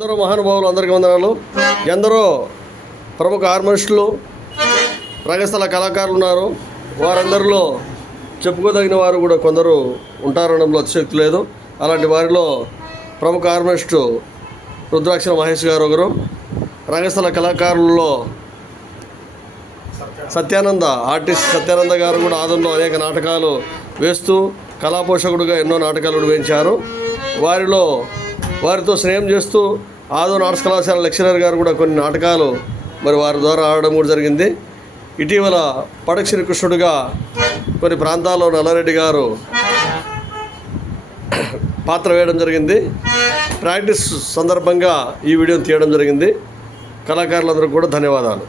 ఎందరో మహానుభావులు, అందరికీ వందనాలు. ఎందరో ప్రముఖ ఆర్టిస్టులు, రంగస్థల కళాకారులు ఉన్నారు. వారందరిలో చెప్పుకోదగిన వారు కూడా కొందరు ఉంటారనడంలో అతిశక్తి లేదు. అలాంటి వారిలో ప్రముఖ ఆర్టిస్టు రుద్రాక్షల మహేష్ గారు ఒకరు. రంగస్థల కళాకారులలో ఆర్టిస్ట్ సత్యానంద గారు కూడా ఆదంలో అనేక నాటకాలు వేస్తూ కళాపోషకుడుగా ఎన్నో నాటకాలు వేయించారు. వారితో స్నేహం చేస్తూ ఆదో నాటక కళాశాల లెక్చరర్ గారు కూడా కొన్ని నాటకాలు వారి ద్వారా ఆడడం కూడా జరిగింది. ఇటీవల పడక శ్రీకృష్ణుడిగా కొన్ని ప్రాంతాల్లో నల్లారెడ్డి గారు పాత్ర వేయడం జరిగింది. ప్రాక్టీస్ సందర్భంగా ఈ వీడియోని తీయడం జరిగింది. కళాకారులందరికీ కూడా ధన్యవాదాలు.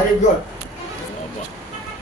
Very good.